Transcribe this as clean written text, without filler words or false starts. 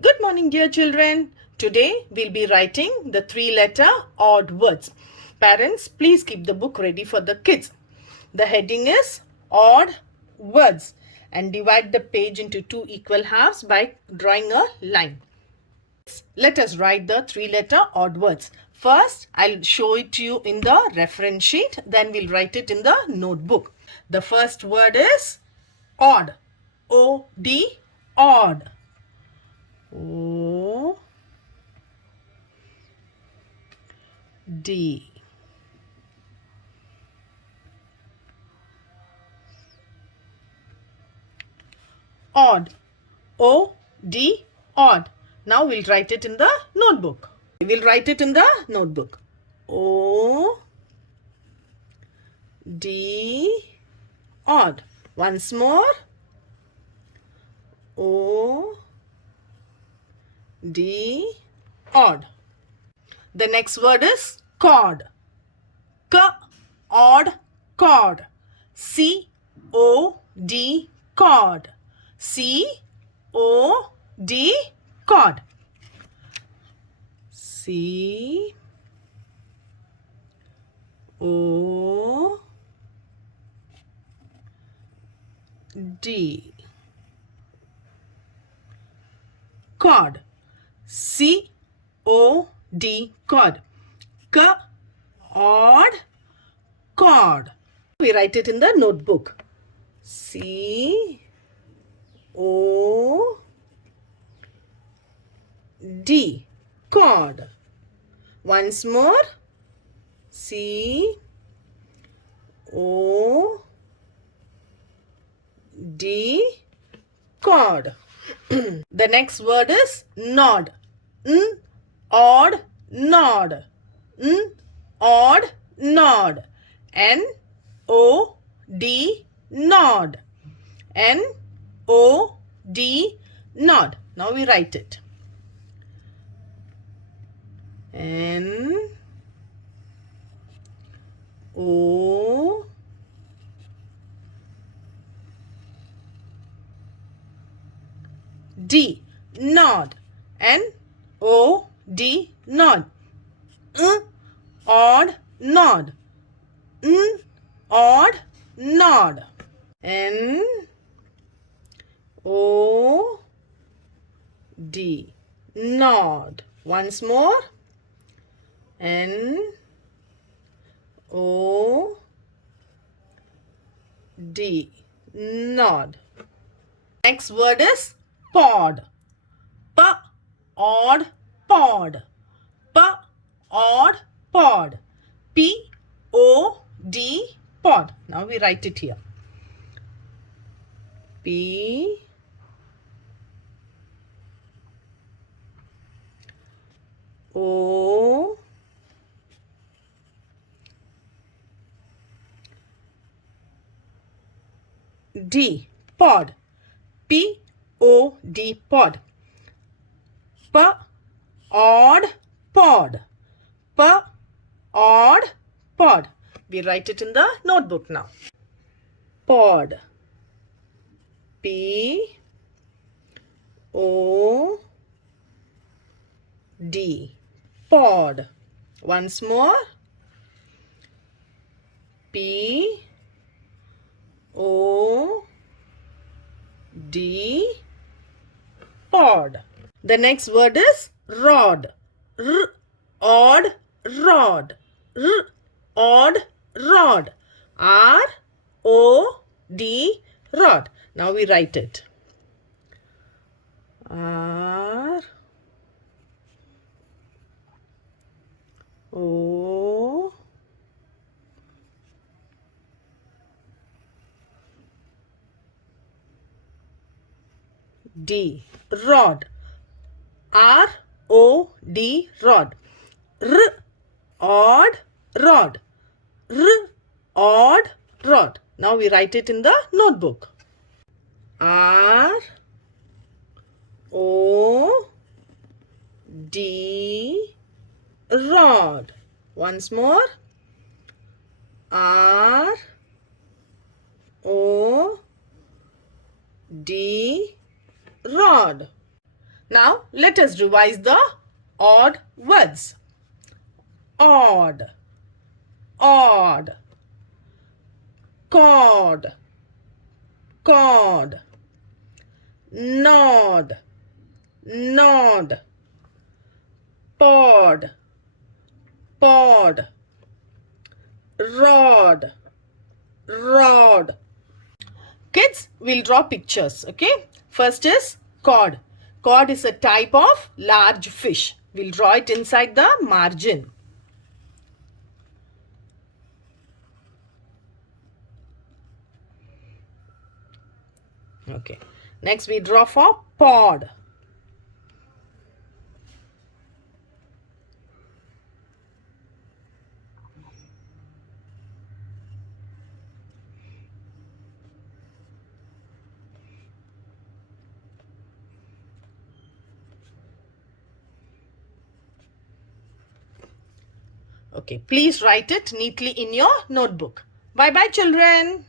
Good morning, dear children. Today we'll be writing the three-letter odd words. Parents, please keep the book ready for the kids. The heading is odd words and divide the page into two equal halves by drawing a line. Let us write the three-letter odd words. First, I'll show it to you in the reference sheet. Then we'll write it in the notebook. The first word is odd. O-D, odd. O D. Odd. O D, odd. Now we'll write it in the notebook. We'll write it in the notebook. O D, odd. Once more. O D, odd. The next word is cord. C, odd, cord. C, O, D, cord. C, O, D, cord. C, O, D, cord. C, O, D, cord. C, odd, cord. We write it in the notebook. C, O, D, cord. Once more. C, O, D, cord. The next word is nod. N, odd, nod. N, odd, nod. N, O, D, nod. N, O, D, nod. Now we write it. N, O, D, nod. N, O, D, nod. Odd, nod. N, odd, nod. N, O, D, nod. Once more. N, O, D, nod. Next word is pod. P, odd, pod. P, odd, pod. P, O, D, pod. Now we write it here. P, O, D, pod. P, O, D, pod. P, odd, pod. P, odd, pod. We write it in the notebook now. Pod. P, O, D, pod. Once more. P, O, D, pod. The next word is rod. R, odd, rod. R, odd, rod. R, O, D, rod. Now we write it. R, O, D, rod. R, O, D, rod. R, odd, rod. R, odd, rod. Now we write it in the notebook. R, O, D, rod. Once more. R, O, D, rod. Now let us revise the odd words. Odd, odd, cord, cord, nod, nod, pod, pod, rod, rod. Kids, we'll draw pictures, okay? First is cod. Cod is a type of large fish. We'll draw it inside the margin. Okay. Next we draw for pod. Okay, please write it neatly in your notebook. Bye bye children.